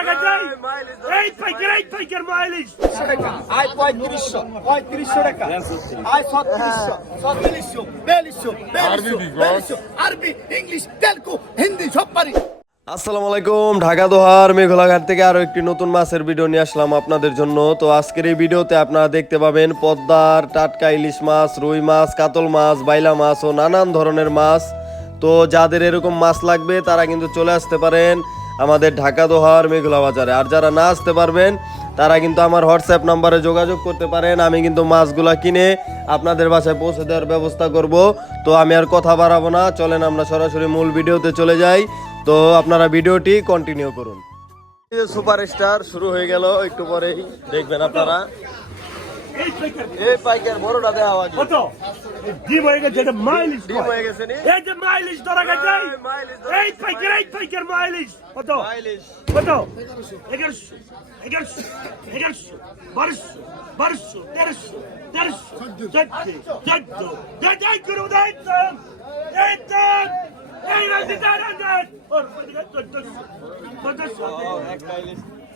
টাকা যাই এই পাইকার এই পাইকার মাইলেজ আয় পঁয়ত্রিশশো পঁয়ত্রিশশো টাকা। আয় ছত্রিশশো ছত্রিশশো বিয়াল্লিশশো বিয়াল্লিশশো বিয়াল্লিশশো আরবি ইংলিশ তেলকু হিন্দি সব পারি। আসসালামু আলাইকুম ঢাকা দোহার মেঘলাঘাট থেকে আরও একটি নতুন মাছের ভিডিও নিয়ে আসলাম আপনাদের জন্য। তো আজকের এই ভিডিওতে আপনারা দেখতে পাবেন পদ্মার টাটকা ইলিশ মাছ রুই মাছ কাতল মাছ বাইলা মাছ ও নানান ধরনের মাছ। তো যাদের এরকম মাছ লাগবে তারা কিন্তু চলে আসতে পারেন। আমাদের ঢাকা দোহার মেঘলা বাজারে। আর যারা না আসতে পারবেন, তারা কিন্তু আমার হোয়াটসঅ্যাপ নাম্বারে যোগাযোগ করতে পারেন। আমি কিন্তু মাছগুলা কিনে আপনাদের বাসায় পৌঁছে দেওয়ার ব্যবস্থা করব। তো আমি আর কথা বাড়াবো না। চলেন আমরা সরাসরি মূল ভিডিওতে চলে যাই। তো আপনারা ভিডিওটি কন্টিনিউ করুন। সুপারস্টার শুরু হয়ে গেল, একটু পরেই দেখবেন আপনারা। এই পাইকার বড়টা দেওয়া হয়। কত? ডিম হয়ে গেছে এটা মাইলিশ ডিম হয়ে গেছে নি? এই যে মাইলিশ ধরা গেছে এই পাইকার এই পাইকার মাইলিশ। কত? মাইলিশ। কত? 1100 1100 1100 1200 1200 1300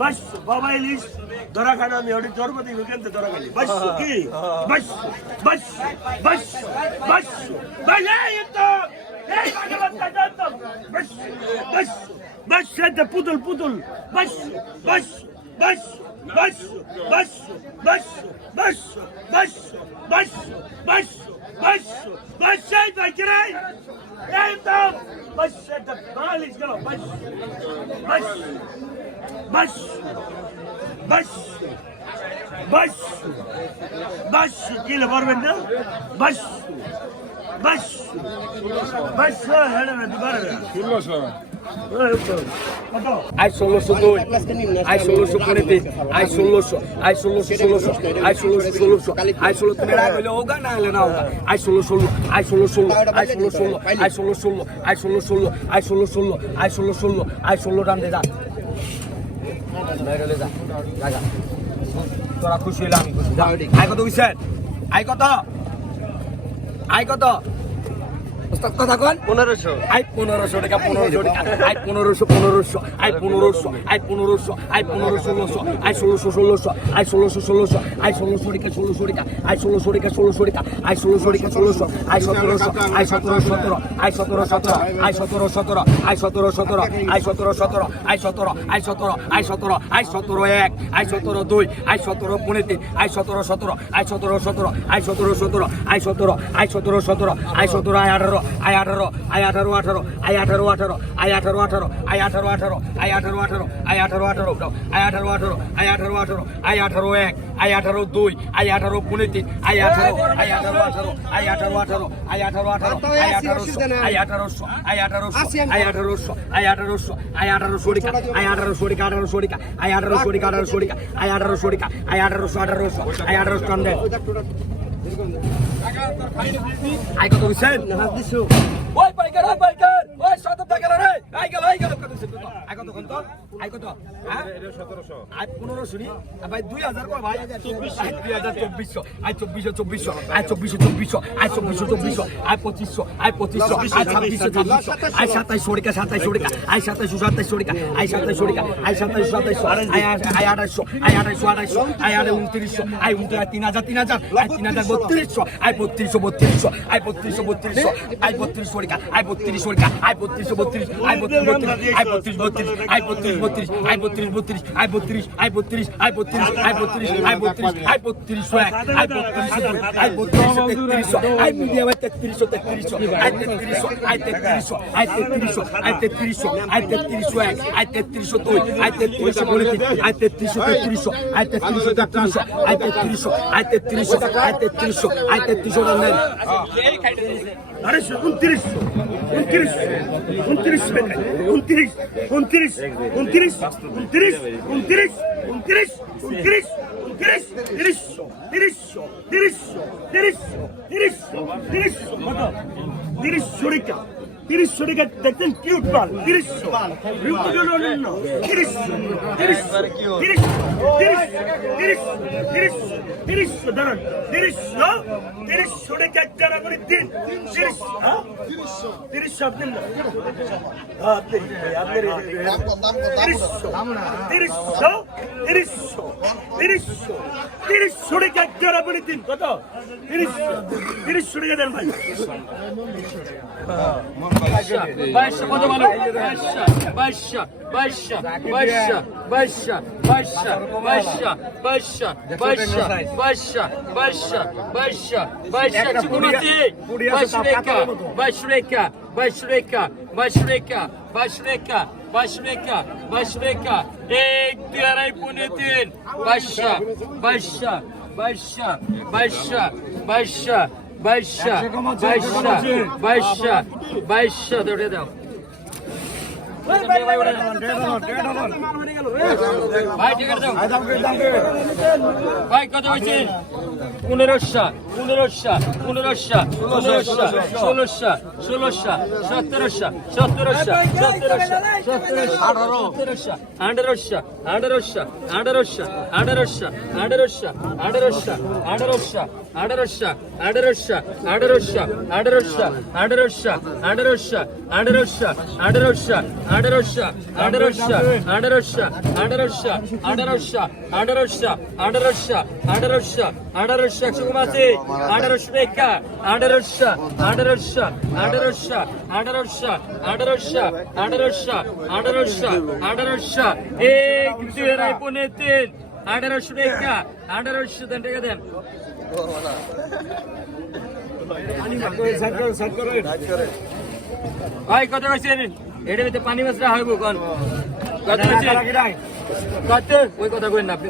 বাইশশো বাবা ইলিশ ধরা খানা আমি ওটি জন্ম দিই কেন ধরা খালি বাইশশো কি বাইশশো বাইশশো বাইশশো বাইশশো বাই এই তো এই ভাগবত জানতো বাইশশো বাইশশো বাইশশো এটা পুতুল পুতুল বাইশশো বাইশশো বাইশশো বাইশশো বাইশশো বাইশশো বাইশশো বাইশশো বাইশশো বাইশশো বাইশশো এই বাইকেরাই এই তো বাইশশো এটা মালিশ গেল Baş. Baş. Baş. Gel var bende. Baş. Baş. Baş. Hele hadi var ya. আই ষোলোশো দুই আই ষোলোশো পনেরো আই ষোলোশো আই ষোলোশো ষোলোশো আই ষোলোশো ষোলোশো আই ষোলো তুমি রাগ হইলে ওগা না হলে না ওগা আই ষোলো ষোলো আই ষোলো ষোলো আই ষোলো ষোলো আই ষোলো ষোলো আই ষোলো ষোলো আই ষোলো ষোলো আই ষোলো ষোলো আই ষোলো রান দে বাইরে যা যা তোরা খুশি হইলে আমি খুশি। আই কত বুঝছেন আই কত? আই কত? ওস্তাদ কথা কন পনেরোশো আই পনেরোশো টাকা পনেরোশো টাকা আই পনেরোশো পনেরোশো আই পনেরোশো আই পনেরোশো আই পনেরো ষোলোশো আই ষোলোশো ষোলোশো আই ষোলোশো ষোলোশো আই ষোলোশো টাকা ষোলোশো টাকা আই ষোলোশো টাকা ষোলোশো টাকা আই ষোলোশো টাকা ষোলোশো আই সতেরোশো আই সতেরো সতেরো আই সতেরো সতেরো আই সতেরো সতেরো আই সতেরো সতেরো আই সতেরো সতেরো আই সতেরো আই সতেরো আই সতেরো আই সতেরো এক আই সতেরো দুই আই সতেরো পনেরো আই সতেরো সতেরো আই সতেরো সতেরো আই সতেরো সতেরো আই সতেরো আই সতেরো সতেরো আই সতেরো আই আঠারো আই আঠারো আই আঠারো আঠারো আই আঠারো আঠারো আই আঠারো আঠারো আই আঠারো আঠারো আই আঠারো আঠারো আই আঠারো আঠারো আই আঠারো আঠারো আই আঠারো আঠারো আই আঠারো এক আই আঠারো দুই আই আঠারো পনেরো তিন আই আঠারো আই আঠারো আঠারো আই আঠারো আঠারো আই আঠারো আঠারো আই আঠারোশো আই আঠারোশো আই আঠারোশো আই আঠারোশো আই আঠারোশো আই আঠারোশো টিকা আই আঠারোশো টিকা আঠারোশো টিকা I got the kind of I got the sand. Why, Piker? Why, Piker? শতাব্দ গেল রে। আই গেল আই গেল। আয় শুনতো আই কত কত? আই কত? হ্যাঁ? 1700 আই 1500 নি ভাই 2000 কো ভাই? 2400 আই 2400 আই 2400 আই 2400 আই 2400 আই 2500 আই 2500 আই 2600 আই 2700 আই 2700 আই 2700 আই 2700 আই 2700 আই 2800 আই বত্রিশশো বত্রিশ আই বত্রিশ বত্রিশ আই বত্রিশ বত্রিশ আই বত্রিশ বত্রিশ আই বত্রিশ বত্রিশ আই বত্রিশ আই বত্রিশ আই বত্রিশ আই বত্রিশ আই বত্রিশ আই বত্রিশশো এক আই বত্রিশশো দুই আই তেত্রিশশো আই তেত্রিশশো তেত্রিশশো আই তেত্রিশশো আই তেত্রিশশো আই তেত্রিশশো আই তেত্রিশশো আই তেত্রিশশো এক আই তেত্রিশশো দুই আই তেত্রিশশো বলে দিন আই তেত্রিশশো তেত্রিশশো আই তেত্রিশশো তেত্রিশশো আই তেত্রিশশো আই তেত্রিশশো আই তেত্রিশশো আই তেত্রিশশো আড়াইশো উনত্রিশশো উনত্রিশশো উনত্রিশ উনত্রিশ উনত্রিশ উনত্রিশ উনত্রিশ উনত্রিশ উনত্রিশ উনত্রিশ উনত্রিশ তিরিশশো তিরিশশো তিরিশশো তিরিশশো তিরিশশো তিরিশশো তিরিশশো টাকা তিরিশশো টাকা দেখছেন কিউট পাল তিরিশশো অন্য তিরিশশো তিরিশশো তিরিশশো তিরিশশো তিরিশশো দাঁড়ান তিরিশশো তিরিশশো টাকা যারা করে দিন তিরিশ হ্যাঁ তিরিশশো আপনি না হ্যাঁ আপনি তিরিশশো তিরিশশো তিরিশশো তিরিশশো তিরিশশো টাকা যারা করে দিন কত তিরিশশো তিরিশশো টাকা দেন ভাই Başla, başla, hadi bana. Başla, başla, başla, başla, başla, başla, başla, başla, başla, başla, başla, başla, başla, Çikolati, başreka, başreka, başreka, başreka, başreka, başreka, başreka, ek diyaray punetin, başla, başla, başla, başla, başla, baixa, baixa, baixa, baixa, দৌড়ে দাও ভাই কত হয়েছে পনেরোশো পনেরোশো পনেরোশো পনেরোশো ষোলোশো ষোলোশো সতেরোশো সতেরোশো সতেরোশো সতেরোশো আঠারোশো আঠারোশো আঠারোশো আঠারোশো আঠারোশো আঠারোশো আঠারোশো আঠারোশো আঠারোশো আঠারোশো আঠারোশো আঠারোশো আঠারোশো আঠারোশো আঠারোশো আঠারোশো আঠারোশো আঠারোশো আঠারোশো আঠারোশো আঠারোশো আঠারোশো আঠারোশো আঠারোশো আঠারোশো একশো কমাছে আঠারোশো রেখা আঠারোশো আঠারোশো আঠারোশো আঠারোশো আঠারোশো আঠারোশো আঠারোশো আঠারোশো এক দুই আড়াই পনেরো তিন আঠারোশো ভাই কত কইছেন এটার ভিতরে পানি মাছরা হইব কোন কত কইছেন কত ওই কথা কইন না আপনি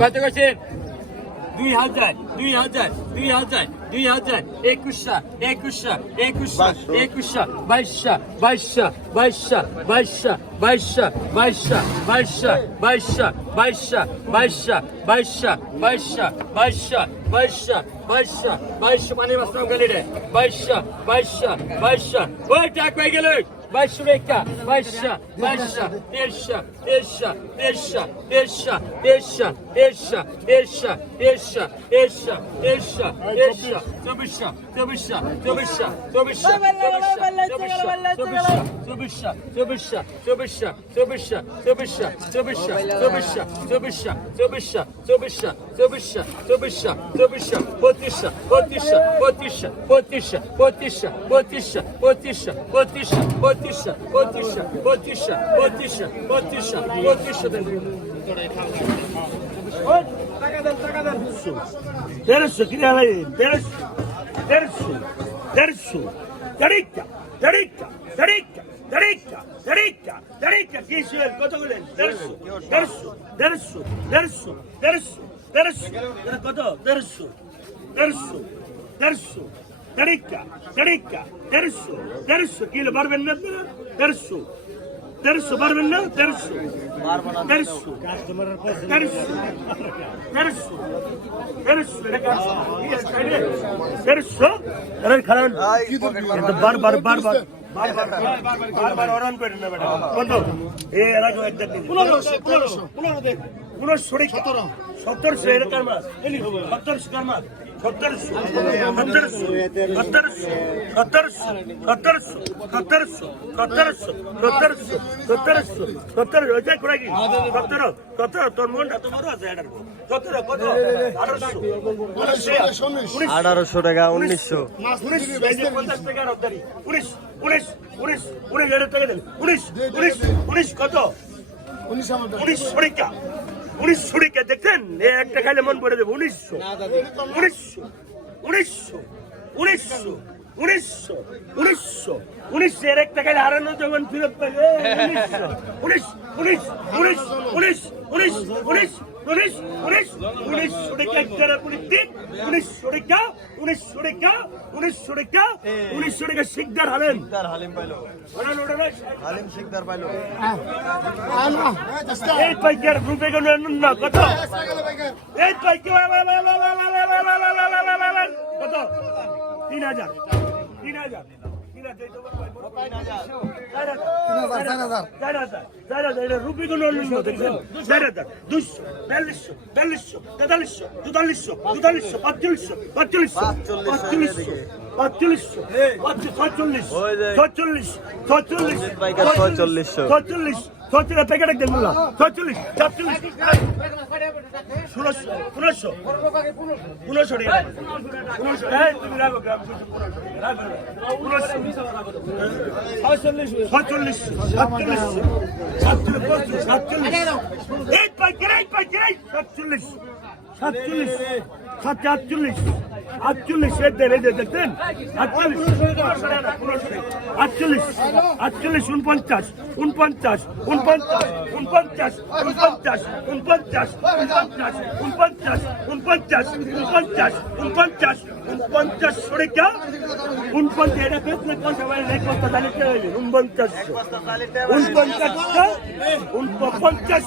কত কইছেন দুই হাজার দুই হাজার দুই হাজার দুই হাজার একুশশো একুশশো একুশশো একুশশো বাইশশো বাইশশো বাইশশো বাইশশো বাইশশো বাইশশো বাইশশো বাইশশো বাইশশো বাইশশো বাইশশো বাইশশো বাইশশো বাইশশো বাইশশো বাইশশো পানি মাছরাম গেলি রে বাইশশো বাইশশো বাইশশো ওই টাক হয়ে গেল বাইশশো রেখা বাইশশো বাইশশো দেড়শো দেড়শো দেড়শো দেড়শো দেড়শো দেড়শো দেড়শো দেড়শো দেড়শো দেড়শো দেড়শো চব্বিশশো চব্বিশশো চব্বিশশো চব্বিশশো চব্বিশশো চব্বিশশো চব্বিশশো চব্বিশশো চব্বিশশো চব্বিশশো চব্বিশশো চব্বিশশো চব্বিশশো চব্বিশশো চব্বিশশো চব্বিশশো চব্বিশশো চব্বিশশো পঁচিশশো পঁচিশশো পঁচিশশো পঁচিশশো পঁচিশশো পঁচিশশো পঁচিশশো পঁচিশশো পঁচিশশো পঁচিশশো পঁচিশশো পঁচিশশো পঁচিশশো পঁচিশশো দেন দেড়শো কিনে হালাই দেড়শো দেড়শো দেড়শো দেড়িকা দেড়িকা দেড়িকা দেড়িকা দেড়িকা দেড়িকা কি শিবের কত বলেন দেড়শো দেড়শো দেড়শো দেড়শো দেড়শো দেড়শো এটা কত দেড়শো দেড়শো দেড়শো দেড়িকা দেড়িকা দেড়শো দেড়শো কিলো পারবেন না আপনারা দেড়শো পারবেন না দেড়শো দেড়শো দেড়শো দেড়শো দেড়শো দেড়শো বারবার বারবার সতেরোশো সতেরোশো কার মাস সতেরোশো কার মাস ওইটাই করে কি সতেরো সতেরো তোর মনটা আছে সতেরো কত আঠারোশো টাকা উনিশশো উনিশ পঞ্চাশ টাকা রপ্তানি উনিশ উনিশ উনিশ উনিশ হাজার টাকা দেন উনিশ উনিশ উনিশ কত উনিশ উনিশ শরিকা দেখেন এ একটা খাইলে মন পড়ে দেবে উনিশশো। উনিশশো উনিশশো উনিশশো উনিশশো উনিশশো উনিশশো। এর একটা খাইলে হারানো যখন ফিরত পাবে উনিশশো উনিশ উনিশ উনিশ উনিশ উনিশ উনিশ উনিশশো টাকা এক টাকা উনিশ তিন উনিশশো টাকা উনিশশো টাকা উনিশশো টাকা উনিশশো টাকা শিকদার হবেন হালিম পাইলো। হালিম শিকদার পাইলো এই পাইকার গ্রুপে কোনো না কত এই পাইকার কত তিন হাজার তিন হাজার ছচল্লিশ ছচল্লিশ ছচল্লিশ ছচল্লিশ ছচল্লিশ প্যাকেট একদম বললাম ছচল্লিশ সাতচল্লিশ। ষোলোশো পনেরোশো। পনেরোশো পনেরোশো। পনেরোশো। ছচল্লিশ সাতচল্লিশ সাতচল্লিশ সাতচল্লিশ। এই পাইকার এই পাইকার। এই সাতচল্লিশ সাতচল্লিশ। সাতচে আটচল্লিশ আটচল্লিশ এই দেন এই যে দেখতেন আটচল্লিশ আটচল্লিশ আটচল্লিশ উনপঞ্চাশ উনপঞ্চাশ উনপঞ্চাশ উনপঞ্চাশ উনপঞ্চাশ উনপঞ্চাশ উনপঞ্চাশ উনপঞ্চাশ উনপঞ্চাশ উনপঞ্চাশ উনপঞ্চাশ উনপঞ্চাশ সরেকা উনপঞ্চাশ এটা বেতলে পয়সা বাইরে এক বস্তা তাহলে কে উনপঞ্চাশ উনপঞ্চাশ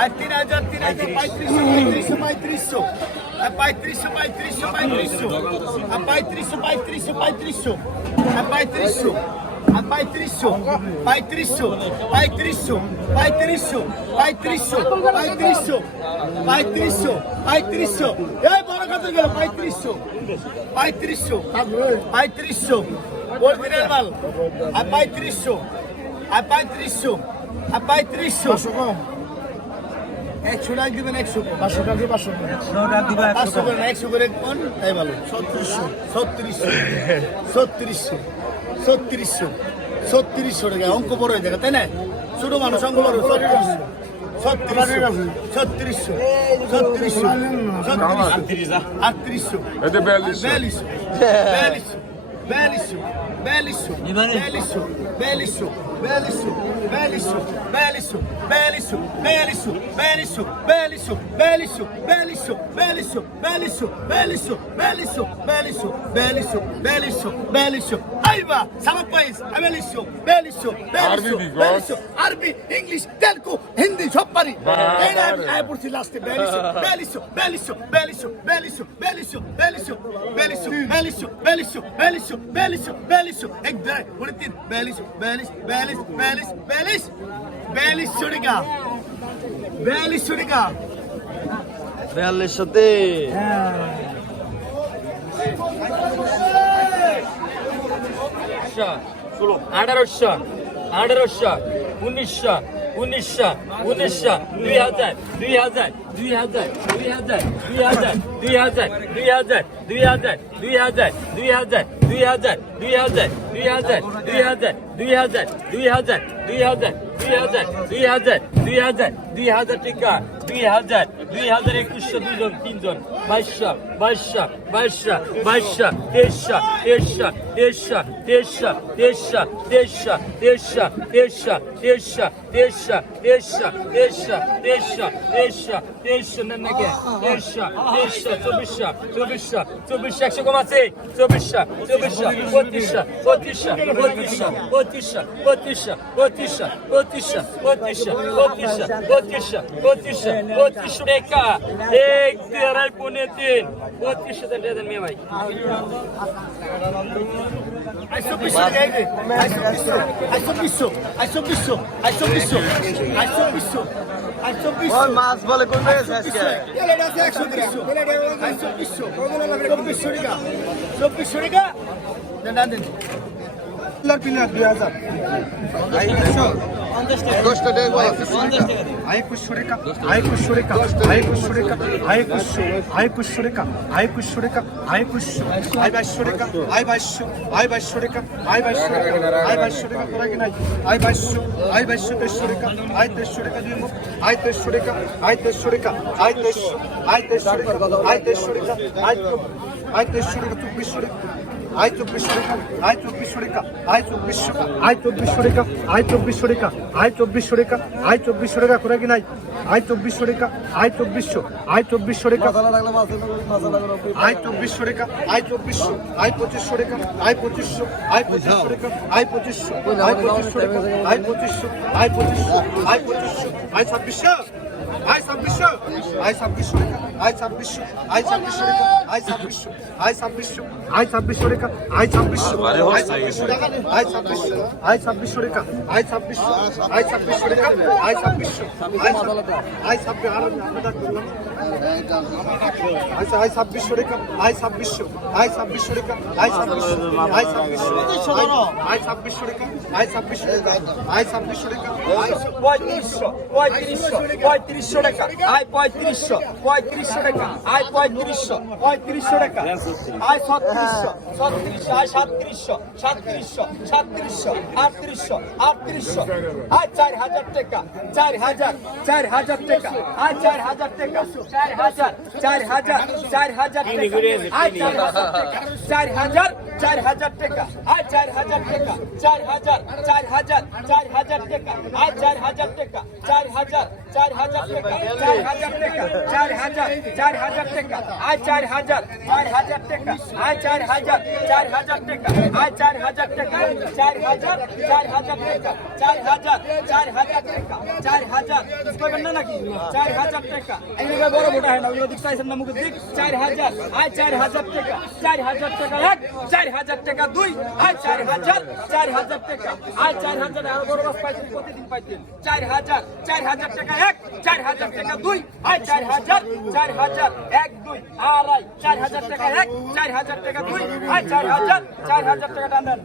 আর তিন হাজার তিন হাজার পঁয়ত্রিশশো পঁয়ত্রিশশো পঁয়ত্রিশশো পঁয়ত্রিশশো পঁয়ত্রিশশো পঁয়ত্রিশশো পঁয়ত্রিশশো পঁয়ত্রিশশো পঁয়ত্রিশশো পঁয়ত্রিশশো পঁয়ত্রিশশো পঁয়ত্রিশশো পঁয়ত্রিশশো পঁয়ত্রিশশো পঁয়ত্রিশশো পঁয়ত্রিশশো পঁয়ত্রিশশো এই বড় কত গেল পঁয়ত্রিশশো পঁয়ত্রিশশো পঁয়ত্রিশশো বলদিনের মাল আর পঁয়ত্রিশশো আর পঁয়ত্রিশশো আর পঁয়ত্রিশশো একশো টাকা দিবেন একশো পাঁচশো টাকা দিয়ে পাঁচশো পাঁচশো করে না একশো করে কোন তাই ভালো ছত্রিশশো ছত্রিশশো ছত্রিশশো ছত্রিশশো ছত্রিশশো টাকা অঙ্ক বড় হয়ে থাকে তাই না ছোট মানুষ অঙ্ক বড় ছত্রিশশো ছত্রিশশো ছত্রিশশো ছত্রিশশো ছত্রিশশো আটত্রিশশো বিয়াল্লিশশো বিয়াল্লিশশো Belíssimo belíssimo, belíssimo, belíssimo, belíssimo, belíssimo, belíssimo, belíssimo, belíssimo, belíssimo, belíssimo, belíssimo, belíssimo, belíssimo, belíssimo, belíssimo, belíssimo, belíssimo, belíssimo, belíssimo, belíssimo. Aiva, sama país, é belíssimo, belíssimo, belíssimo, belíssimo. Arbi, English, Telco, Hindi, সব পারি এই না আমি আয় পড়ছি লাস্টে বেলিসো বেলিসো বেলিসো বেলিসো বেলিসো বেলিসো বেলিসো বেলিসো বেলিসো বেলিসো বেলিসো বেলিসো 42, 41, 42, 42, 42, 42, 42, 42 টাকা 42 টাকা 42 তে আঠারোশো আঠারোশো উনিশশো উনিশশো উনিশশো দুই হাজার দুই হাজার দুই হাজার দুই হাজার দুই হাজার দুই হাজার দুই হাজার দুই হাজার দুই হাজার দুই হাজার দুই হাজার দুই হাজার দুই হাজার দুই হাজার দুই হাজার দুই হাজার দুই হাজার দুই হাজার দুই হাজার দুই হাজার দুই হাজার টাকা দুই হাজার দুই হাজার একুশশো দুইজন তিনজন বাইশশো বাইশশো বাইশশো বাইশশো তেইশশো তেইশশো তেইশশো তেইশশো তেইশশো তেইশশো তেইশশো তেইশশো তেইশশো তেইশশো তেইশশো তেইশশো তেইশশো তেইশশো তেইশশো নাকি তেইশশো তেইশশো চব্বিশশো চব্বিশশো চব্বিশশো একশো কম আছে চব্বিশশো চব্বিশশো পঁচিশশো পঁচিশশো পঁচিশশো পঁচিশশো পঁচিশশো পঁচিশশো পঁচিশশো পঁচিশশো পঁচিশশো পঁচিশশো পঁচিশশো পঁচিশশো টাকা এক দেড়াই পনেরো তিন। পঁচিশশো টাকা দেন মেয়ে ভাই। মাছ বলে কোন চব্বিশশো টাকা চব্বিশশো টাকা পিলার পিলার দুই হাজার। দশটা টাকা আয়কুশো রেখা আয়কুশো রেখা আয়কুশো রেখা আয়কুশো আয়কুশো রেখা আয়কুশো রেখা আয়কুশো আয় বাইশশো রেখা আয় বাইশশো আয় বাইশশো রেখা আয় বাইশশো রেখা আয় বাইশশো রেখা তোরা কি নাই আয় বাইশশো আয় বাইশশো তেইশশো রেখা আয় তেইশশো রেখা দুই মুখ আয় তেইশশো রেখা আয় তেইশশো রেখা আয় তেইশশো আয় তেইশশো রেখা আয় তেইশশো রেখা আয় আয় রেখা চব্বিশশো রেখা আয় চব্বিশশো রেখা আয় চব্বিশশো রেখা আয় চব্বিশশো আয় চব্বিশশো রেখা আয় চব্বিশশো রেখা আয় চব্বিশশো রেখা আয় চব্বিশশো রেখা করে কি নাই আয় চব্বিশশো রেখা আয় চব্বিশশো আয় চব্বিশশো রেখা আয় চব্বিশশো রেখা আয় চব্বিশশো আয় পঁচিশশো রেখা আয় পঁচিশশো আয় পঁচিশশো রেখা আয় পঁচিশশো আয় পঁচিশশো রেখা আয় পঁচিশশো আয় পঁচিশশো আয় পঁচিশশো আয় ছাব্বিশশো আয় ছাব্বিশশো আয় ছাব্বিশশো রেখা আয় ছাব্বিশশো আয় ছাব্বিশশো রেখা আয় ছাব্বিশশো আয় ছাব্বিশশো আয় ছাব্বিশশো রেখা আয় ছাব্বিশশো আয় ছাব্বিশশো রেখা আয় ছাব্বিশশো আয় ছাব্বিশশো রেখা আয় ছাব্বিশশো আয় ছাব্বিশশো রেখা আয় ছাব্বিশশো আয় ছাব্বিশ আরও আচ্ছা আয় ছাব্বিশশো রেখা আয় ছাব্বিশশো আয় ছাব্বিশশো রেখা আয় ছাব্বিশশো আয় ছাব্বিশশো আয় ছাব্বিশশো রেখা আয় ছাব্বিশশো রেখা আয় ছাব্বিশশো রেখা পঁয়ত্রিশশো পঁয়ত্রিশশো পঁয়ত্রিশশো টাকা আয় পঁয়ত্রিশশো পঁয়ত্রিশশো টাকা। আয় পঁয়ত্রিশশো পঁয়ত্রিশশো টাকা। আয় ছত্রিশশো ছত্রিশশো আয় সাতত্রিশশো সাতত্রিশশো সাতত্রিশশো আটত্রিশশো আটত্রিশশো। আয় চার হাজার টাকা চার হাজার চার হাজার টাকা। আয় চার হাজার টাকা চার হাজার চার হাজার চার হাজার টাকা। আয় চার হাজার টাকা চার হাজার চার হাজার টাকা। আয় চার হাজার টাকা চার হাজার চার হাজার চার হাজার টাকা। আয় চার হাজার টাকা চার হাজার চার হাজার টাকা চার হাজার টাকা চার হাজার চার হাজার টাকা আয় চার হাজার চার হাজার টাকা আয় চার হাজার চার হাজার টাকা আয় চার হাজার টাকা চার হাজার চার হাজার টাকা চার হাজার চার হাজার টাকা চার হাজার করবেন না নাকি চার হাজার টাকা এই জায়গায় বড় মোটা হয় না ওই দিক চাইছেন না মুখের দিক চার হাজার আয় চার হাজার টাকা চার হাজার টাকা এক চার হাজার টাকা দুই আয় চার হাজার চার হাজার টাকা আয় চার হাজার আরও বড় বাস পাইছেন প্রতিদিন পাইছেন চার হাজার চার হাজার টাকা এক, চার হাজার টাকা দুই আয় চার হাজার চার হাজার এক, দুই আড়াই চার হাজার টাকা এক, চার হাজার টাকা দুই আয় চার হাজার চার হাজার টাকা টান দেন